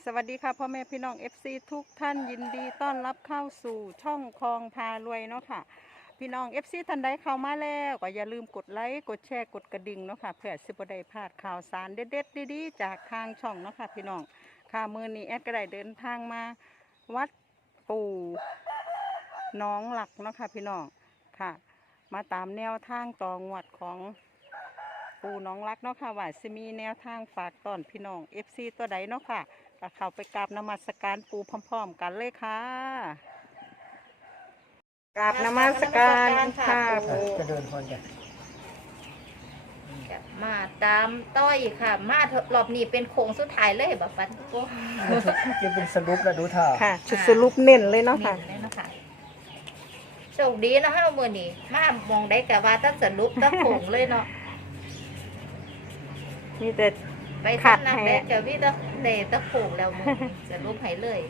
สวัสดีค่ะพ่อแม่พี่น้อง FC ทุกท่านยินดีต้อนรับเข้าสู่ช่องคลองพารวยเนาะค่ะ พี่น้อง FC ท่านใดเข้ามาแล้วก็อย่าลืมกดไลค์กดแชร์กดกระดิ่งเนาะค่ะเพื่อสิบได้พลาดข่าวสารเด็ดๆดีๆจากทางช่องเนาะค่ะพี่น้องค่ะมือนี้แอดก็ได้เดินทางมา วัดปู่น้องหลักเนาะค่ะพี่น้องค่ะ มาตามแนวทางต่องวดของปูน้องรักเนาะค่ะว่าจะมีแนวทางฝากตอนพี่น้อง FC ตัวใดเนาะค่ะ ก็เข้าไปกราบนมัสการปูพร้อมๆ กันเลยค่ะกราบนมัสการค่ะเอปูอจะเดินพรกันจะมาตามต้อยค่ะ มาเถอะรอบนี้เป็นโค้งสุดท้ายเลยแบบปันโอ้จะเป็นสรุปแล้วดูท่าค่ะชุดสรุปเน้นเลยเนาะค่ะเลยเนาะค่ะโชคดีเนาะฮะมื่อนี้มามองได้กะว่าตั้งสรุปตั้งโค้งเลยเนาะมีแต่ ไปขัดทำนักให้ได้กะพี่ตั้งเดตั้งโค้งแล้วมื่อนี้สรุปให้เลย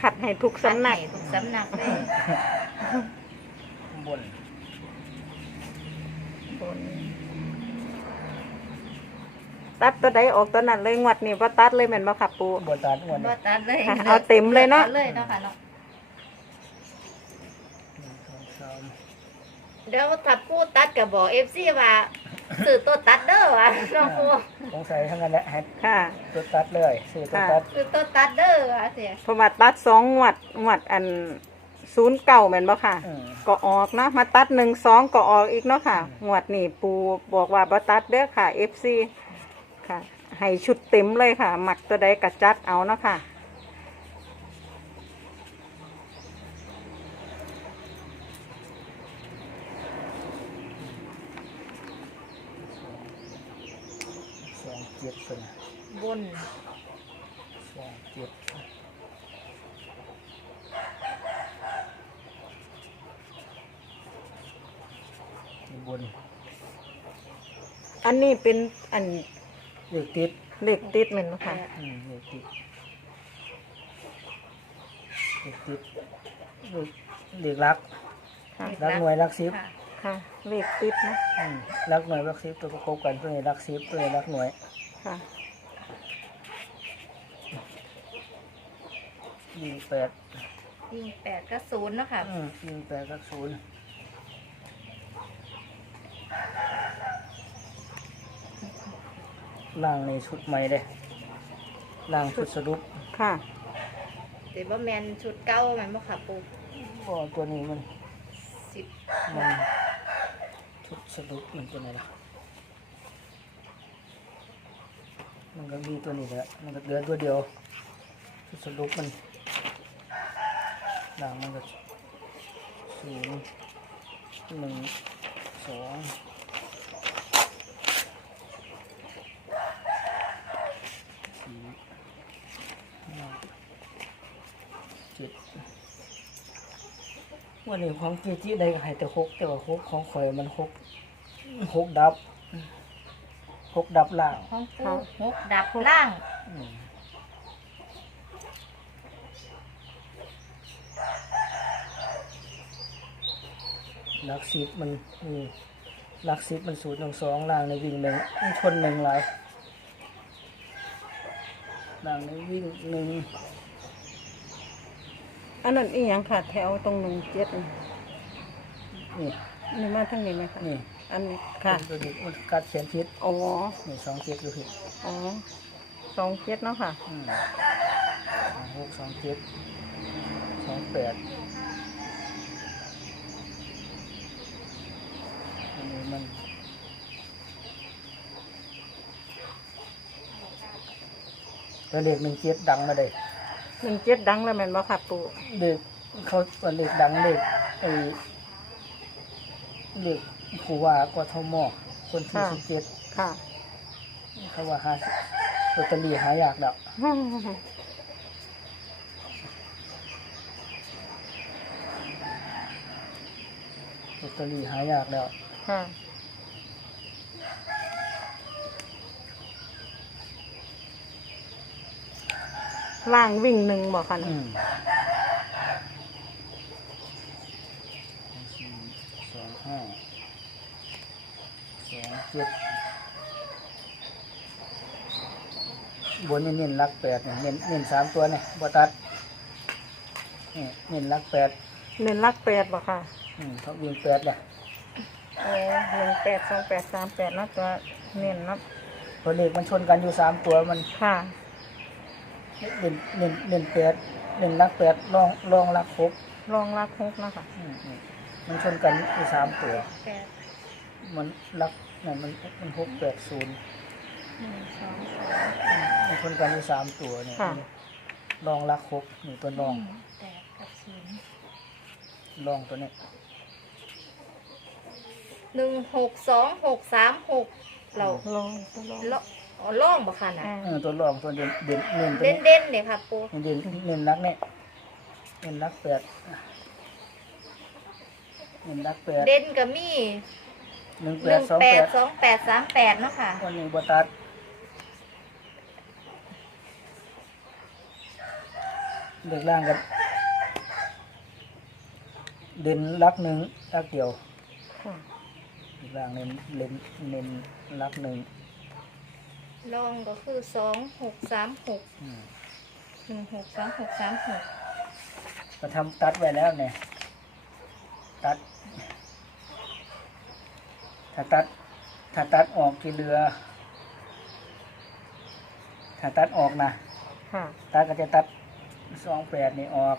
ขัดให้ทุกสำนักให้ทุกสำนักเลยบนบนตัดตัวใดออกตัวนั้นเลยงวดนี้ว่าตัดเลยแม่นบ่ค่ะปูบนตาอ้วนบ่ตัดเลยค่ะเอาเต็มเลยเนาะตัดเลยเนาะค่ะเนาะหนึ่งสองสามเดี๋ยวถ้าพูดตัดกับบอกเอฟซีว่า สื่อตัวตัดเด้อว่ะน้องปูสงสัยทั้งนั้นแหละให้ค่ะ ตัวตัดเลยสี่ตัวค่ะตัดคือตัวตัดเด้อว่ะเสียเพราะว่าตัดสองงวดงวดอันศูนย์เก่าแม่นบ่ค่ะ อืมก็ออกเนาะมาตัดหนึ่งสองก็ออกอีกเนาะค่ะงวดนี้ปูบอกว่าบ่ตัดเด้อค่ะ FC ค่ะ ให้ชุดเต็มเลยค่ะ หมักตัวใดกระจัดเอาเนาะค่ะ เจ็ดเป็นบนสองเจ็ดบนอันนี้เป็นอันเลขติดเลขติดแม่นบ่ค่ะ อืมเลขติดเลขติดเลขเลขรักค่ะ รักหน่วยรักสิบค่ะค่ะเลขติดนะอืมรักหน่วยรักสิบตัวประกบกันเพื่อให้รักสิบเพื่อให้รักหน่วย ค่ะยี่แปดยิงแปดก็ศูนย์เนาะค่ะ อืมยี่แปดรักศูนย์ล่างในชุดใหม่เลยล่างชุดสรุปค่ะแต่ว่าแมนชุดเก้าแมันบ่ค่ะปูก็ตัวนี้มันสิบมันชุดสรุปมันเป็นอะไรล่ะ มันก็มีตัวนี้แหละมันก็เหลือตัวเดียวชุดสรุปมันล่างมันก็ศูนย์หนึ่งสองสี่ห้าเจ็ดวันนี้ของเจจีได้ก็ให้แต่หกแต่ว่าหกของข่อยมันหกหกดับ กดับล่างห้องปูค่ะหกดับล่าง อืมหลักสิบมันอืมหลักสิบมันศูนย์หนึ่งสองล่างในวิ่งหนึ่งมันชนหนึ่งหลายล่างในวิ่งหนึ่งอันนั้นอีหยังค่ะแถวตรงหนึ่งเจ็ดนี่นี่นี่มาทางนี้ไหมคะนี่ อันนี้ค่ะตัวนี้มันกัดเขียนพิษอ๋อนี่สองเจ็ดอยู่ผิดอ๋อสองเจ็ดเนาะค่ะอืมสองหกสองเจ็ดสองแปดอันนี้มันแล้วเลขหนึ่งเจ็ดดังมาได้หนึ่งเจ็ดดังแล้วแม่นบ่ค่ะปูเลขเขาว่าเลขดังเลขไอ้เลข ผู้ว่ากทมคนที่สิบเจ็ดค่ะ เขาว่าหาลอตเตอรี่หายากดักลอตเตอรี่หายากแล้วค่ะล่างวิ่งหนึ่งบอกค่ะอืมสี่สองห้า สองเจ็ดบนนี่เน้นรักแปดเนี่ยเน้นเน้นสามตัวเนี่ยบตัดนี่เน้นรักแปดเน้นลักแปดบ่ค่ะอืมเขาวิ่งแปดเลยโอ้หนึ่งแปดสองแปดสามแปดเนาะตัวเน้นเนาะเพราะเลขมันชนกันอยู่สามตัวมันค่ะเน้นเน้นเน้นแปดเน้นรักแปดลองลองรักหกลองลักหกเนาะค่ะอืมอืมมันชนกันอยู่สามตัวแปด มันรักนั่นมันมันหกแปดศูนย์หนึ่งสองสามมันชนกันอยู่สามตัวเนี่ยค่ะ ลองรักหกหนี่ตัวลองแปดกับศูนย์ลองตัวเนี้ยหนึ่งหกสองหกสามหกเราลองตัวลองล่ออ๋อล่องบ่ค่ะน่ะเออตัวลองตัวเด่นเด่นเน้นตัวเด่นนี้เด่นๆเลยค่ะปูเด่นเน้นรักเนี่ยเน้นรักแปดเน้นรักแปดเด่นก็มี หนึ่งหแปนึ่ดงสองแปแปดดสองแปดสามแปดเนาะค่ะ วันนี้บตัดเด็กล่างกันเด่นรักหนึ่งรักเดียวค่ะ เด็กล่างเน้นเน้นเน้นรักหนึ่งล่องก็คือสองหกสามหกอืมหนึ่งหกสองหกสามหกก็ทำตัดไว้แล้วเนี่ย ตัด ถ้าตัดถ้าตัดออกที่เรือ ถ้าตัดออกนะค่ะตัดก็จะตัดสองแปดนี่ออก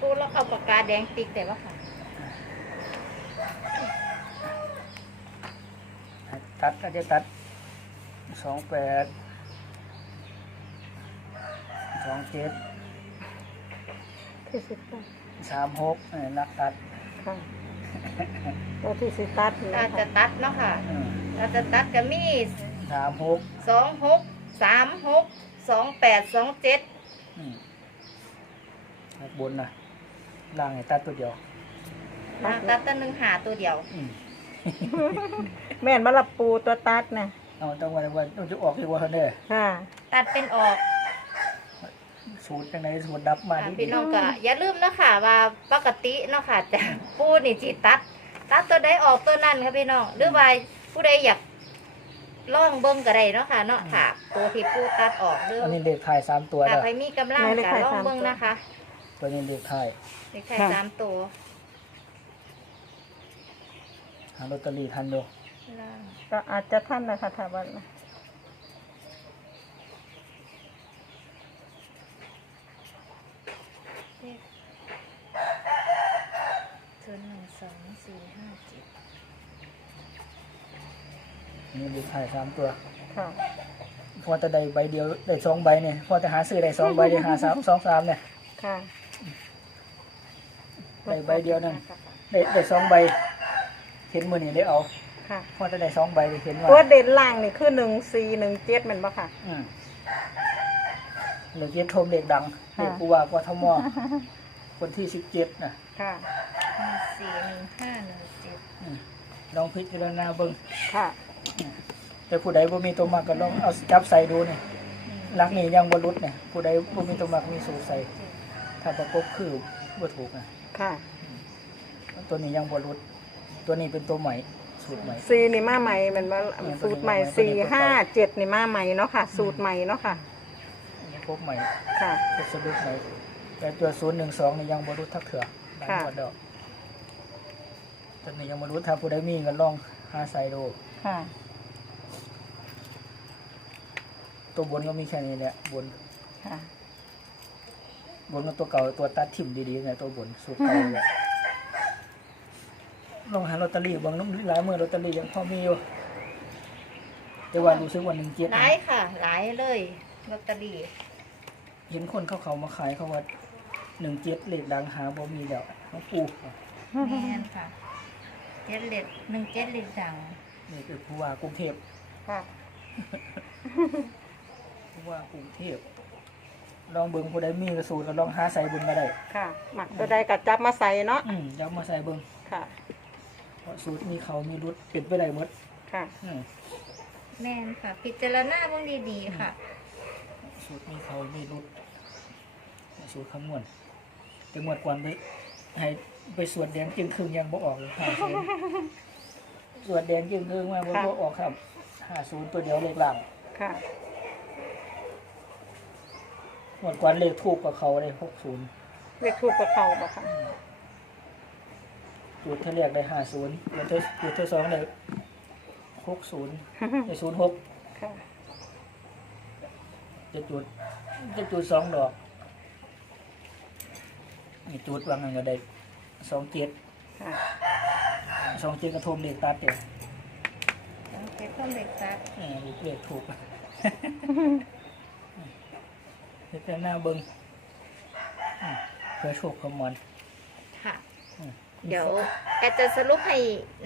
ปูแล้วเอาปากกาแดงติ๊กแต่ว่าค่ะตัดก็จะตัดสองแปดสองเจ็ดที่สิบตัดสามหกนี่นักตัดค่ะ ตัวที่สิตัดนี่ถ้านะจะคะตัดเนาะค่ะอืมถ้าจะตัดก็มี สามหกสองหกสามหกสองแปดสองเจ็ดอืมข้างบนนะล่างให้ตัดตัวเดียวมาตัดตั้งหนึ่งหาตัวเดียว อืมแม่นมารับปูตัวตัดนะเอาต้องวันวันต้องจะออกที่ว่าเนี่ยค่ะ ตัดเป็นออก สูตรยังไงสูตรดับมาอ่าดีพี่น้องก็อย่าลืมเนาะค่ะว่าปกติเนาะค่ะจะปูนี่จิตัด ตัดตัวใดออกตัวนั้นค่ะพี่น้องหรือว่าผู้ใดอยากล่องเบิ้งก็ได้เนาะค่ะเนาะค่ะตัวที่ปูตัดออกหรืออันนี้เลขถ่ายสามตัวถ้าแล้วใครมีกำลังก็ล่องเบิ้งนะคะตัวนี้เลขถ่ายเลขไข่สามตัวหาลอตเตอรี่ทันอยู่ล่างก็อาจจะท่านนะคะถ้าว่าเลขศูนย์หนึ่งสองสี่ห้าเจ็ด อันนี่เลขถ่าย สามตัวค่ะ พอจะได้ใบเดียวได้สองใบเนี่ยพอจะหาซื้อได้สองใบได้หาสามสองสามเนี่ยค่ะได้ใบเดียวนั่นได้ได้สองใบ เห็นมือนี่ได้เอาค่ะ พอจะได้สองใบได้เห็นว่าตัวเด่นล่างนี่คือหนึ่งสี่หนึ่งเจ็ดแมันบ่ค่ะ อืมเลขเย็ดโทมเลขดังค่ะเลขผู้ว่ากทมคนที่สิบเจ็ดนะค่ะหนึ่งสี่หนึ่งห้าหนึ่งเจ็ดอืมลองพิจารณาเบิ่งค่ะ แต่ผู้ใดบ่มีตัวมักก็ลองเอาจับใส่ดูเนี่ยลักนี่ยังบ่รุดเนี่ยผู้ใดบ่มีตัวมักมีสูตรใส่ ถ้าประกบคือบ่ถูกนะค่ะ ตัวนี้ยังบ่รุด ตัวนี้เป็นตัวใหม่สูตรใหม่สี่นี่มาใหม่แมันว่าสูตรใหม่สี่ห้าเจ็ดนี่มาใหม่เนาะค่ะ สูตรใหม่เนาะค่ะ พบใหม่ค่ะ ทดสรุปใหม่ แต่ตัว012นี่ยังบ่รุดทักเถื่อหลายค่ะงวดแล้วตัวนี้ยังบ่รุดถ้าผู้ใดมีก็ลองหาใส่ดูค่ะ ตัวบนก็มีแค่นี้แหละบน ค่ะ บนก็ตัวเก่าตัวตัดทิ่มดีๆเนี่ยตัวบนสูตรเก่าเลย ลองหาลอตเตอรี่เบางน้ำหลายมือลอตเตอรี่ยังพอมีอยู่แต่ว่ารู้สึกว่าหนึ่งเจ็ดหลายค่ะ หลายเลยลอตเตอรี่เห็นคนเขาเขามาขายเขาว่าหนึ่งเจ็ดเลขดังหาบ่มีแล้วเขาปูแม่นค่ะเจ็ดเล็ดหนึ่งเจ็ดเล็ดดังนี่คือผู้ว่ากรุงเทพ ค่ะ ผู้ว่ากรุงเทพลองเบิ่งผู้ใดมีกระสูตรก็ลองหาใส่เบิ่งมาได้ค่ะ หมักตัวใดกัจับมาใส่เนาะอืมย้ำมาใส่เบิ่งค่ะ เพราะสูตรมีเขามีรุดเป็นไปได้หมดค่ะ อืมแม่นค่ะ พิจารณาเบ้างดีๆค่ะ สูตรมีเขามีรุดสูตรคำนวณแต่หมวดก่อนไปให้ไปสวดแดงจึงครึ่งยังบ่ออกเลยห้าศูนย์สวดแดงจึงครึ่งมาบ่ค่ะ บ่ออกครับห้าศูนย์ตัวเดียวเลขหลังค่ะง วดก่อนเลขทูบกับเขาได้หกศูนย์เลขทูปกับเขาบ่ค่ะจุดเท่าเรียกได้ห้าศูนย์แล้วเท่าจุดเท่าสองได้หกศูนย์ได้ศูนย์หกค่ะจะจุดจะจุดสองดอกนี่จุดวางเงินก็ได้สองเจ็ดค่ะสองเจ็ดกระทมเลขตัดเดียวเก็บต้นเด็กซักนี่เลขถูก เฮ็ดแต่หน้าเบิ้งอืมเพื่อโชคขมอนค่ะ อืมเดี๋ยวแอดจะสรุปให้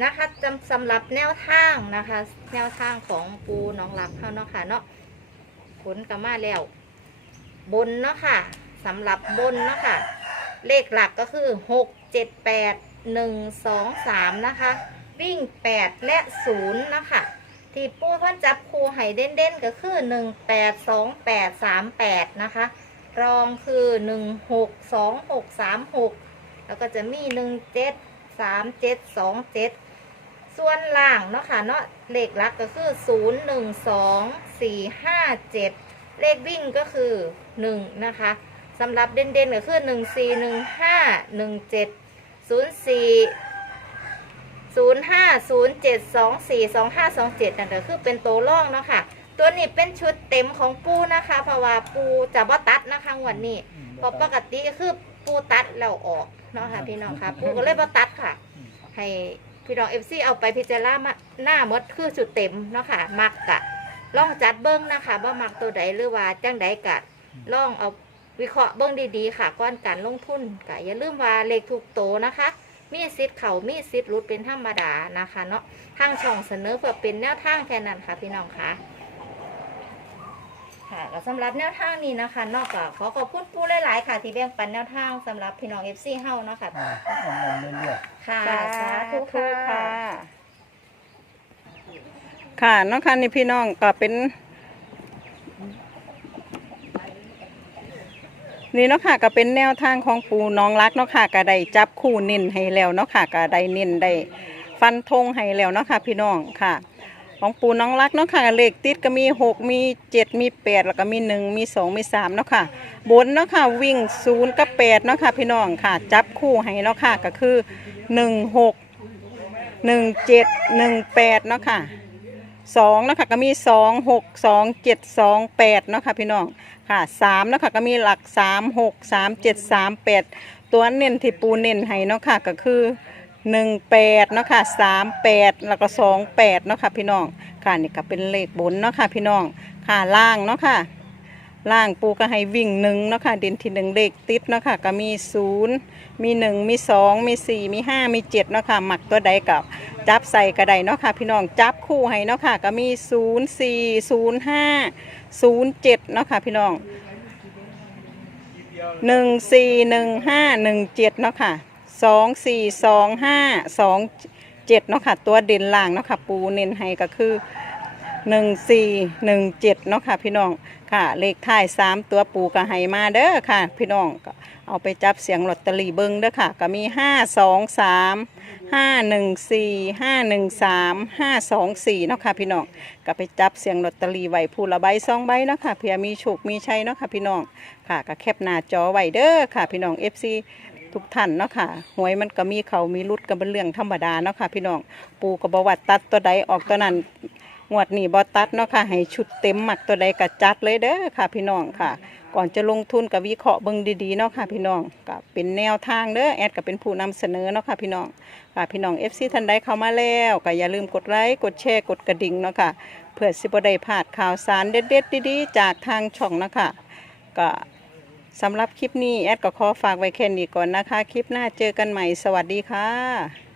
นะคะจำสำหรับแนวทางนะคะ แนวทางของปูน้องรักเขาเนาะค่ะเนาะผลกมาแล้ว บนเนาะค่ะสำหรับบนเนาะค่ะ เลขหลักก็คือ6 7 8 1 2 3นะคะ วิ่ง8และ0นะคะ ที่ปูเพันจับคูไห่เด่นๆก็คือ1 8 2 8 3 8นะคะ รองคือ1 6 2 6 3 6แล้วก็จะมี1 7 3 7 2 7ส่วนล่างเนาะค่ะเนาะเลขหลักก็คือ0 1 2 4 5 7เลขวิ่งก็คือ1นะคะสำหรับเด่นๆก็คือ 1 4 1 5 1 7 0 4 0 5 0 7 2 4 2 5 2 7นั่นก็คือเป็นตัวร่องเนาะค่ะ ตัวนี้เป็นชุดเต็มของปูนะคะ เพราะว่าปูจะบ่ตัดนะคะงวันนี้อืมเพราะปกติก็คือปูตัดแล้วออกเนาะค่ะพี่น้องค่ะ ปูก็เลยบ่ตัดค่ะอืมให้พี่น้องเอฟซีเอาไปพิจารณามาหน้าหมดคือจุดเต็มเนาะค่ะ มักกะลองจัดเบิ้งนะคะว่ามักตัวใดหรือว่าจังใดกะลองเอาวิเคราะห์เบิ้งดีๆ ค่ะก่อนการลงทุนกะอย่าลืมว่าเลขถูกโตนะคะ มีสิทธิ์เขามีสิทธิ์รุดเป็นธรรมดานะคะเนาะทางช่องเสนอเพื่อเป็นแนวทางแค่นั้นค่ะพี่น้องค่ะค่ะก็สำหรับแนวทางนี้นะคะ นอกจากขอขอบคุณปูหลายๆค่ะ ที่แบ่งปันแนวทางสำหรับพี่น้องเอฟซีเฮาเนาะค่ะอ่าเอาเงินเรื่อยค่ะสาสาธุธุค่ะค่ะ ค่ะเนาะค่ะนี่พี่น้องก็เป็น นี่เนาะค่ะก็เป็นแนวทางของปูน้องรักเนาะค่ะก็ได้จับคู่เน้นให้แล้วเนาะค่ะก็ได้เน้นได้ฟันธงให้แล้วเนาะค่ะพี่น้องค่ะ ของปูน้องรักเนาะค่ะเลขติดก็มีหกมีเจ็ดมีแปดแล้วก็มีหนึ่งมีสองมีสามเนาะค่ะบนเนาะค่ะวิ่งศูนย์กับแปดเนาะค่ะพี่น้องค่ะ จับคู่ให้เนาะค่ะก็คือหนึ่งหกหนึ่งเจ็ดหนึ่งแปดเนาะค่ะสองเนาะค่ะก็มีสองหกสองเจ็ดสองแปดเนาะค่ะพี่น้อง ค่ะสามเนาะค่ะก็มีหลักสามหกสามเจ็ดสามแปดตัวเน้นที่ปูเน้นให้เนาะค่ะก็คือหนึ่งแปดเนาะค่ะสามแปดแล้วก็สองแปดเนาะค่ะพี่น้องค่ะนี่ก็เป็นเลขบนเนาะค่ะพี่น้องค่ะล่างเนาะค่ะ ล่างปูก็ให้วิ่งหนึ่งเนาะค่ะเด่นที่หนึ่งเลขติดเนาะค่ะก็มีศูนย์มีหนึ่งมีสองมีสี่มีห้ามีเจ็ดเนาะค่ะหมักตัวใดกับจับใส่กระไดเนาะค่ะพี่น้องจับคู่ให้เนาะค่ะก็มีศูนย์สี่ศูนย์ห้าศูนย์เจ็ดเนาะค่ะพี่น้องหนึ่งสี่หนึ่งห้าหนึ่งเจ็ดเนาะค่ะสองสี่สองห้าสองเจ็ดเนาะค่ะตัวเด่นล่างเนาะค่ะปูเน้นให้ก็คือ หนึ่งสี่หนึ่งเจ็ดเนาะค่ะ พี่น้องค่ะ เลขท้ายสามตัวปูก็ให้มาเด้อค่ะ พี่น้องก็เอาไปจับเสียงลอตเตอรี่เบิ้งเด้อค่ะ ก็มีห้าสองสามห้าหนึ่งสี่ห้าหนึ่งสามห้าสองสี่เนาะค่ะ พี่น้องก็ไปจับเสียงลอตเตอรี่ไว้ผู้ละใบสองใบเนาะค่ะเผื่อมีโชคมีชัยเนาะค่ะ พี่น้องค่ะก็แคปหน้าจอไว้เด้อค่ะ พี่น้อง FC ทุกท่านเนาะค่ะ หวยมันก็มีเขามีรุดกันเป็นเรื่องธรรมดาเนาะค่ะ พี่น้องปูก็บวัดตัดตัวใดออกตัวนั้น งวดนี้บอตัดเนาะค่ะให้ชุดเต็มหมักตัวใดก็จัดเลยเด้อค่ะ พี่น้องค่ะ ก่อนจะลงทุนกับวิเคราะห์เบิ่งดีๆเนาะค่ะ พี่น้องก็เป็นแนวทางเด้อแอดก็เป็นผู้นำเสนอเนาะค่ะพี่น้องค่ะพี่น้อง FC ท่านใดเข้ามาแล้วก็อย่าลืมกดไลค์กดแชร์กดกระดิ่งเนาะค่ะเพื่อสิบ่ได้พลาดข่าวสารเด็ดๆดีๆจากทางช่องนะคะก็สำหรับคลิปนี้แอดก็ขอฝากไว้แค่นี้ก่อนนะคะ คลิปหน้าเจอกันใหม่สวัสดีค่ะ